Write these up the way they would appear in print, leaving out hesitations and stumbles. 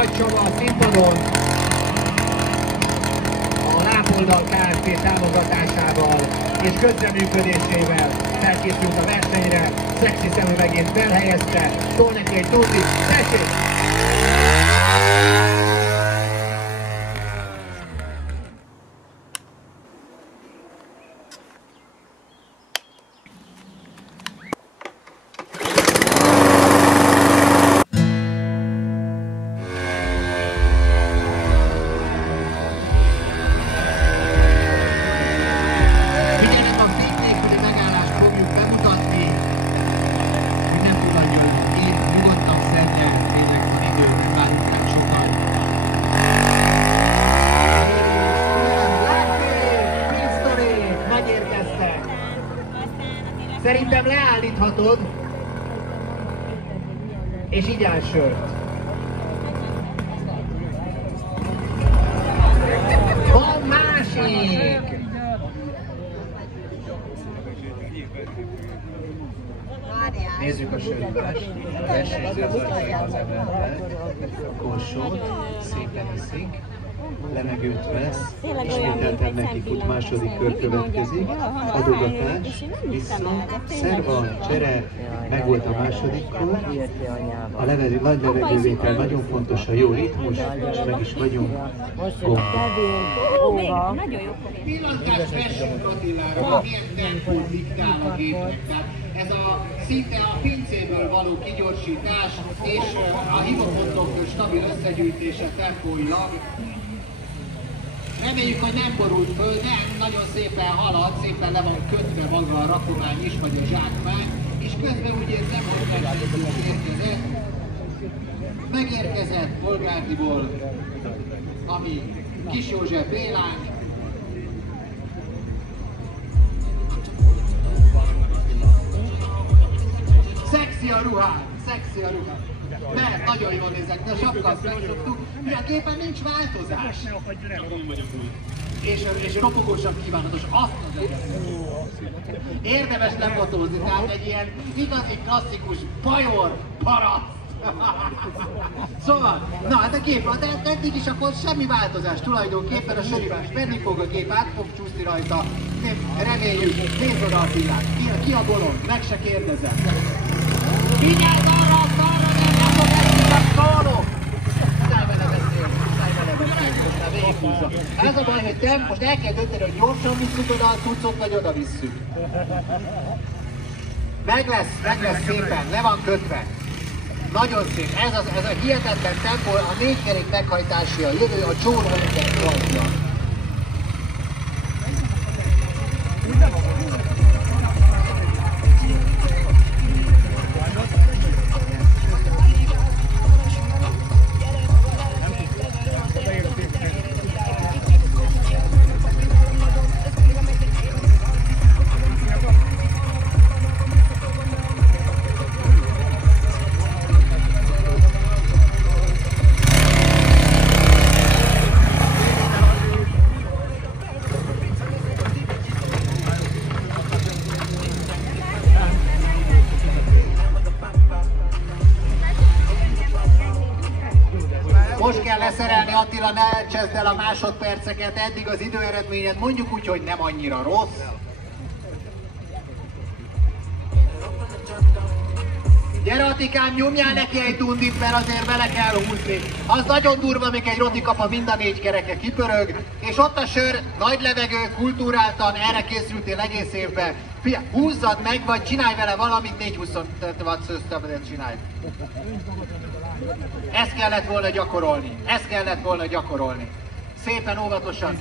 Nagy Csaba a színpadon, a Lápoldal Kft. Támogatásával és közreműködésével felkészült a versenyre, szexi szemüvegét felhelyezte, szól neki egy tutit, tessék! Szerintem leállíthatod, és igyál sört. Van másik! Nézzük a sörülást. Versenyző az korsót, szépen iszik, levegőt vesz, ismételten neki fut, második kör következik, adogatás, vissza, szerva, csere, meg volt a második kör, a nagy levegővétel nagyon fontos, a jó ritmus, és meg is vagyunk, gomba. Pillantás versünk Attilára, milyen tempót diktál a gépnek. Ez a szinte a pincéből való kigyorsítás és a hivapontok stabil összegyűjtése tempóilag. Reméljük, hogy nem borult föl, nem, nagyon szépen halad, szépen le van kötve maga a rakomány is, vagy a zsákmány, és közben úgy érzem, hogy megérkezett Polgárdiból, ami Kis József Bélánk. Szexi a ruhám, szexi a ruhám. Mert nagyon jól nézek, de a sapkát megszoktuk, hogy a gépen nincs változás. És ropogósan kívánatos, azt az érdemes lefotózni, tehát egy ilyen igazi klasszikus bajor paraszt. Szóval, na hát a gép, de eddig is akkor semmi változás tulajdonképpen, a sörivás menni fog, a gép át fog csúszni rajta, reméljük, nézd oda Attilát, ki a bolond, meg se kérdezem. Vigyázz arra a szarra, nem fog esni a szóló! Muszáj vele beszélni, most már végighúzza. Ez a baj, hogy te most el kell dönteni, hogy gyorsan visszük oda a cuccot, vagy oda visszük. Meg lesz szépen, le van kötve. Nagyon szép, ez a hihetetlen tempó, a 4 kerék meghajtási, a jövő, a csóró önket rajta. Most kell leszerelni, Attila, ne cseszd el a másodperceket, eddig az időeredményed mondjuk úgy, hogy nem annyira rossz. Gyere Attikám, nyomjál neki egy dundit, mert azért vele kell húzni. Az nagyon durva, amíg egy roti kapa mind a 4 kereke kipörög, és ott a sör, nagy levegő, kultúráltan, erre készültél egész évben. Fia, húzzad meg, vagy csinálj vele valamit, 4-20 csinálj. Ezt kellett volna gyakorolni, Szépen, óvatosan.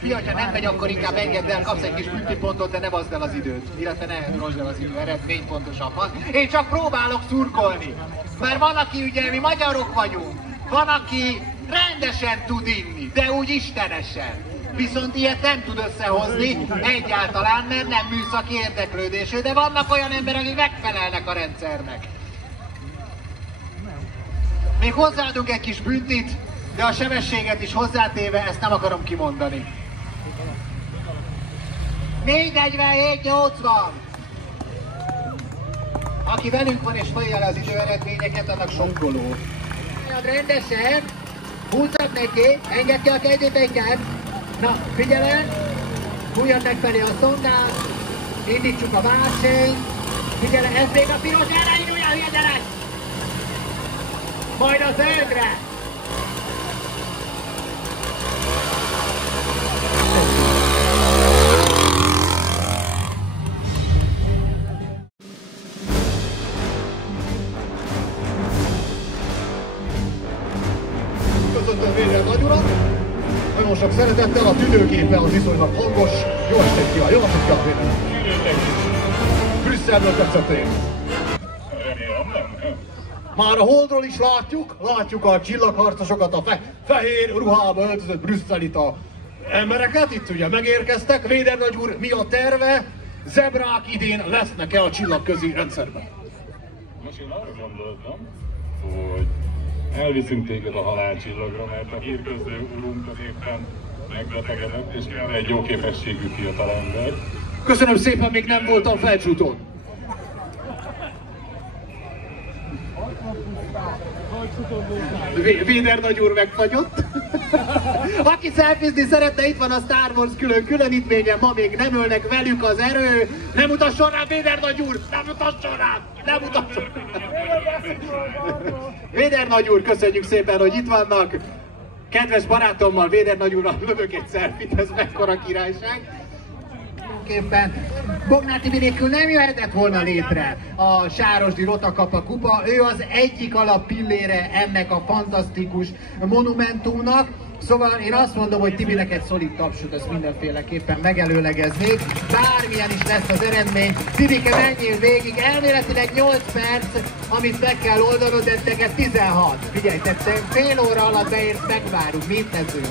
Fia, ha nem megy, akkor inkább engedd el, kapsz egy kis pontot, de ne bazd el az időt. Illetve ne rozsd el az idő, eredmény pontosabban. Én csak próbálok szurkolni. Mert van, aki, ugye, mi magyarok vagyunk, van, aki rendesen tud inni, de úgy istenesen. Viszont ilyet nem tud összehozni egyáltalán, mert nem műszaki érdeklődésű, de vannak olyan emberek, akik megfelelnek a rendszernek. Még hozzáadunk egy kis büntit, de a sebességet is hozzátéve, ezt nem akarom kimondani. 4:47:80. Aki velünk van és folyja le az időeredményeket, annak sokkoló. hárad rendesen, húzzak neki, engedd ki a kezdőteinket. Na, figyelem, fújjad meg felé a szondát, indítsuk a versenyt, figyelem, ez még a piros, erre induljál, hülye gyerek! Majd a zöldre! Köszöntöm Véder Nagy urat! Nagyon sok szeretettel, a tüdőképe az viszonylag hangos. Jó estét kíván, jó napot kíván Véder! Brüsszelből tetszették! Már a Holdról is látjuk a csillagharcosokat, a fehér ruhába öltözött brüsszelita embereket. Itt ugye megérkeztek. Véder Nagy úr, mi a terve? Zebrák idén lesznek-e a csillagközi rendszerben? Most én arra gondoltam, hogy elviszünk téged a halálcsillagra, mert a hírközlő urunk az éppen megbetegedett, és kell egy jó képességű fiatalember. Köszönöm szépen, még nem voltam Felcsúton. Véder Nagy úr megfagyott. Aki szelfizni szeretne, itt van a Star Wars különítménye, ma még nem ölnek velük az erő. Nem utasson rám, Véder Nagy úr! Nem utasson rám! Nem utasson rám! Véder Nagy úr, köszönjük szépen, hogy itt vannak. Kedves barátommal, Véder Nagy úrral lövök egy szelfit, ez mekkora királyság. Bognáti nélkül nem jöhetett volna létre a Sárosdi Rotakapa kupa. Ő az egyik alappillére ennek a fantasztikus monumentumnak. Szóval én azt mondom, hogy Tibinek egy szolid tapsot, ezt mindenféleképpen megelőlegeznék. Bármilyen is lesz az eredmény, Tibike, menjél végig. Elméletileg 8 perc, amit meg kell oldanod, de neked 16. Figyelj, te fél óra alatt beérsz, megvárunk, mit teszünk.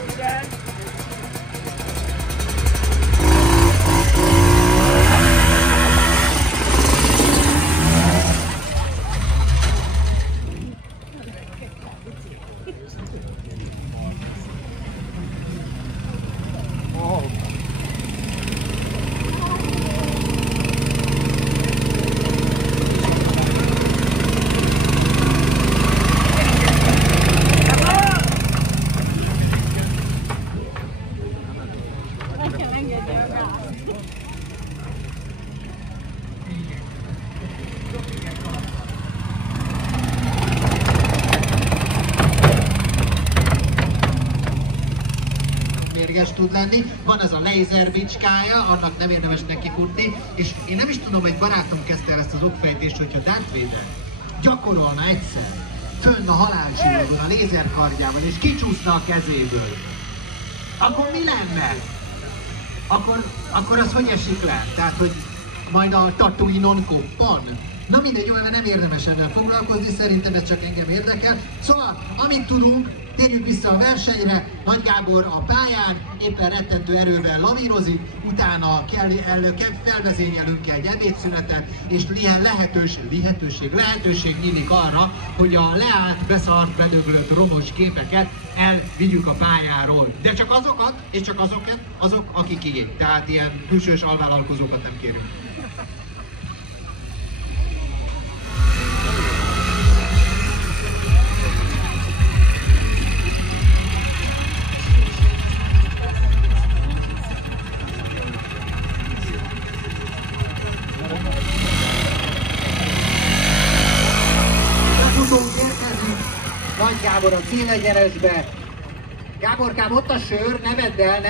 Tud lenni. Van ez a laser bicskája, annak nem érdemes neki futni, és én nem is tudom, egy barátom kezdte el ezt az okfejtést, hogyha Darth Vader gyakorolna egyszer fönn a halálcsillagon a lézerkardjával, és kicsúszna a kezéből, akkor mi lenne? Akkor az hogy esik le? Tehát, hogy majd a Tatooine-on koppan? Na mindegy, olyan nem érdemes ezzel foglalkozni, szerintem ez csak engem érdekel. Szóval, amit tudunk, térjünk vissza a versenyre. Nagy Gábor a pályán éppen rettentő erővel lavírozik, utána felvezényelünk egy ebédszünetet, és ilyen lehetőség nyílik arra, hogy a leállt, beszart, bedöglött romos képeket elvigyük a pályáról. De csak azokat, és csak azok, akik igény. Tehát ilyen külsős alvállalkozókat nem kérünk. Nagy Gábor a célegyenesbe. Gáborkám, ott a sör, ne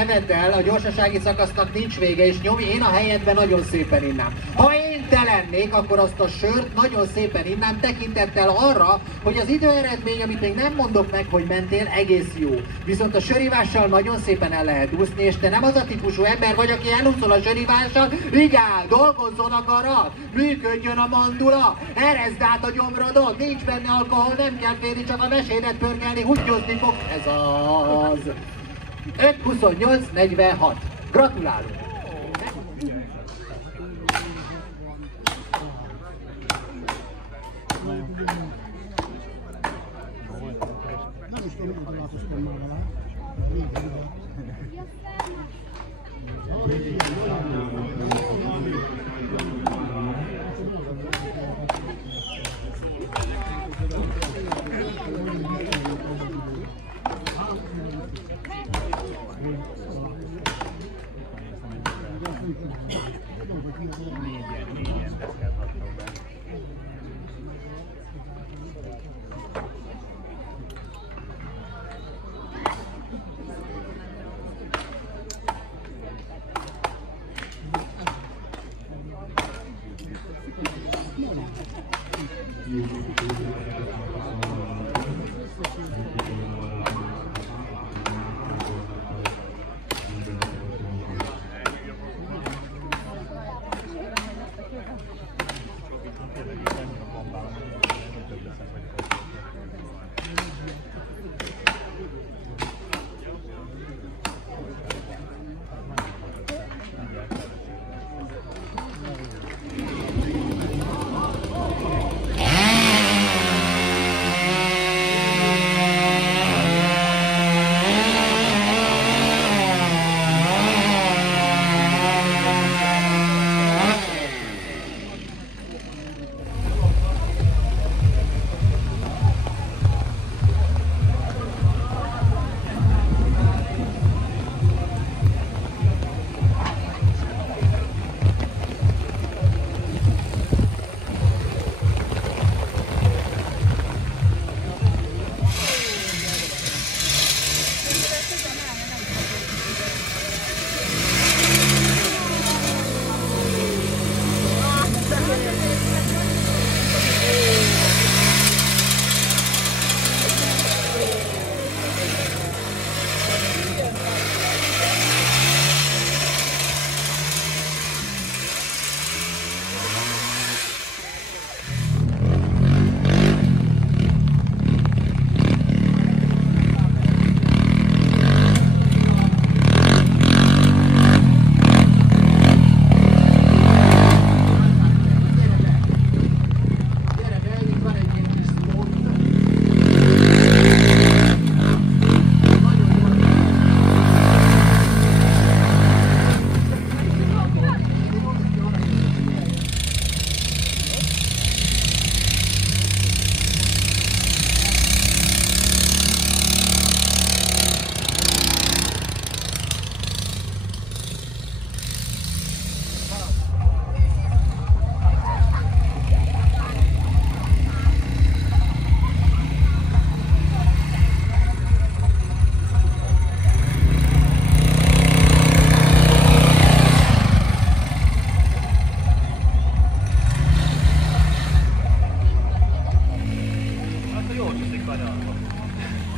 vedd el, a gyorsasági szakasznak nincs vége, és nyomj, én a helyedben nagyon szépen innám. Ha én te lennék, akkor azt a sört nagyon szépen innám, tekintettel arra, hogy az időeredmény, amit még nem mondok meg, hogy mentél, egész jó. Viszont a sörívással nagyon szépen el lehet úszni, és te nem az a típusú ember vagy, aki elúszol a sörívással, vigyázz, dolgozzon a garat, működjön a mandula, erezd át a gyomrodot, nincs benne alkohol, nem kell félni, csak a mesédet pörgelni, húgyozni fog, ez az. 5-28-46. Gratulálunk! Nem is tudom, hogy látoztam már alá.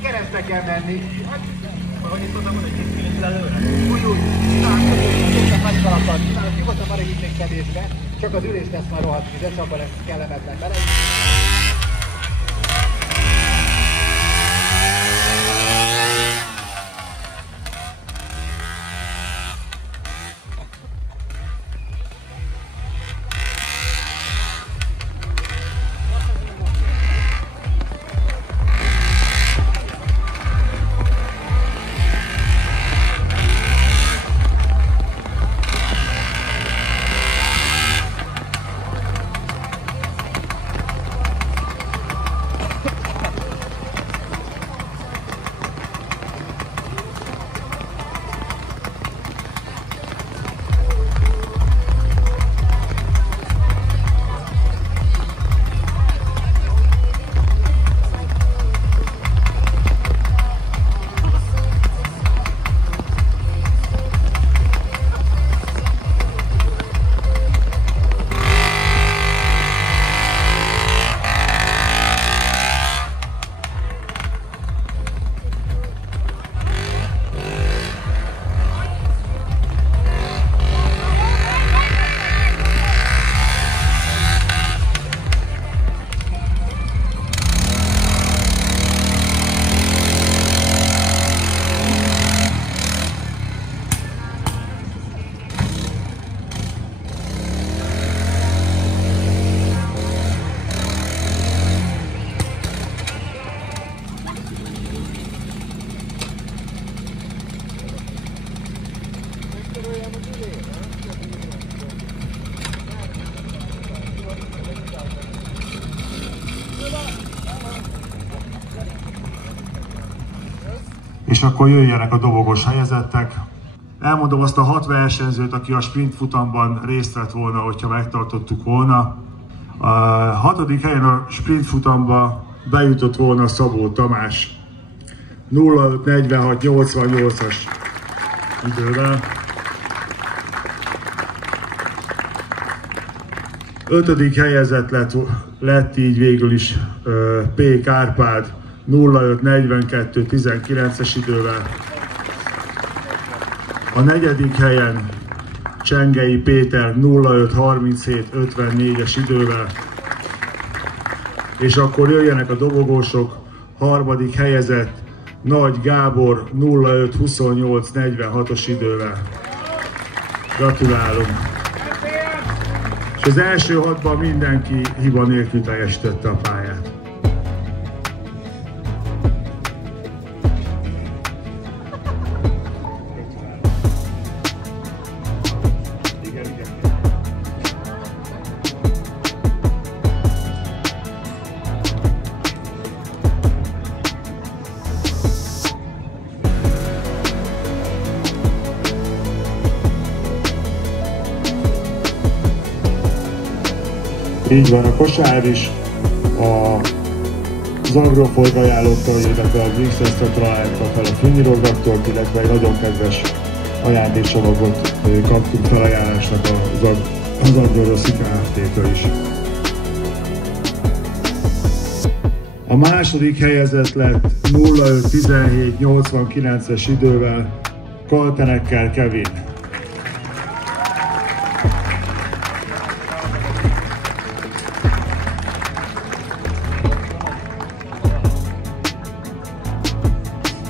keresztre kell menni. Ahogy itt tudom, hogy itt előre. Úgy. Nyugodtan maradj itt még kevésbe, csak az ülés lesz már rohadt vizes, abban lesz kellemetlen bele. És akkor jöjjenek a dobogós helyezettek. Elmondom azt a 6 versenyzőt, aki a sprint futamban részt vett volna, hogyha megtartottuk volna. A 6. helyen a sprint futamba bejutott volna Szabó Tamás 05:46:88-as idővel. 5. helyezett lett így végül is P. Kárpád 05:42:19-es idővel. A 4. helyen Csengei Péter 05:37:54-es idővel. És akkor jöjjenek a dobogósok. 3. helyezett Nagy Gábor 05:28:46-os idővel. Gratulálunk! És az első 6-ban mindenki hiba nélkül teljesítette a pályát. Így van, a kosár is, az Agroforg ajánlotta, illetve a Grixextra találta fel a fűnyírogattort, illetve egy nagyon kedves ajándékcsomagot kaptunk felajánlásnak az Agrorossi Kft-től is. A 2. helyezett lett 05:17:89-es idővel Kaltenekkel Kevin.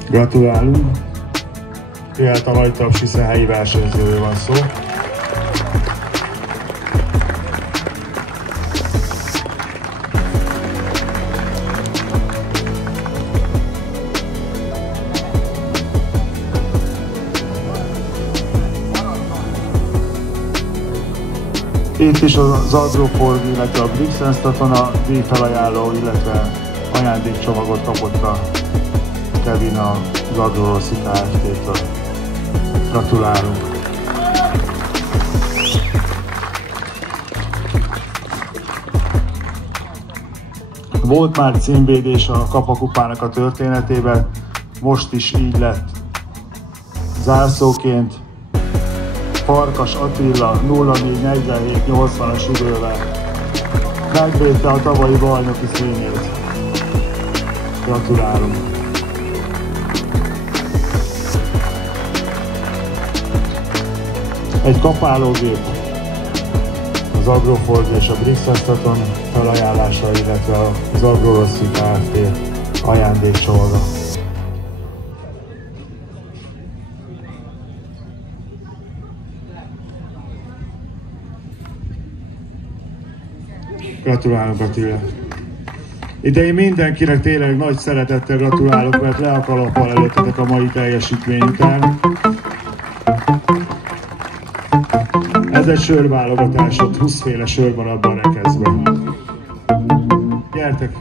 Gratulálunk! Jöhet a Nagytapsi helyi versenyzőről van szó. Itt is az Agroforg, illetve a Grixextra a díjfelajánló, illetve ajándékcsomagot kapott a Kevin az Agrorossi Kft-től. Gratulálunk! Volt már címvédés a kapakupának a történetében, most is így lett. Zárszóként Farkas Attila 04:47:80-as idővel megvédte a tavalyi bajnoki címét. Gratulálunk! egy kapálógép, az Agrofold és a Brixastaton felajánlása, illetve az Agrorossi Kft. Ajándékcsomaga. Gratulálok, Attila! Idei mindenkinek tényleg nagy szeretettel gratulálok, mert le a kalappal előttetek a mai teljesítmény után. Ez egy sörválogatás, ott 20 féle sör van abban a rekeszben. Gyertek!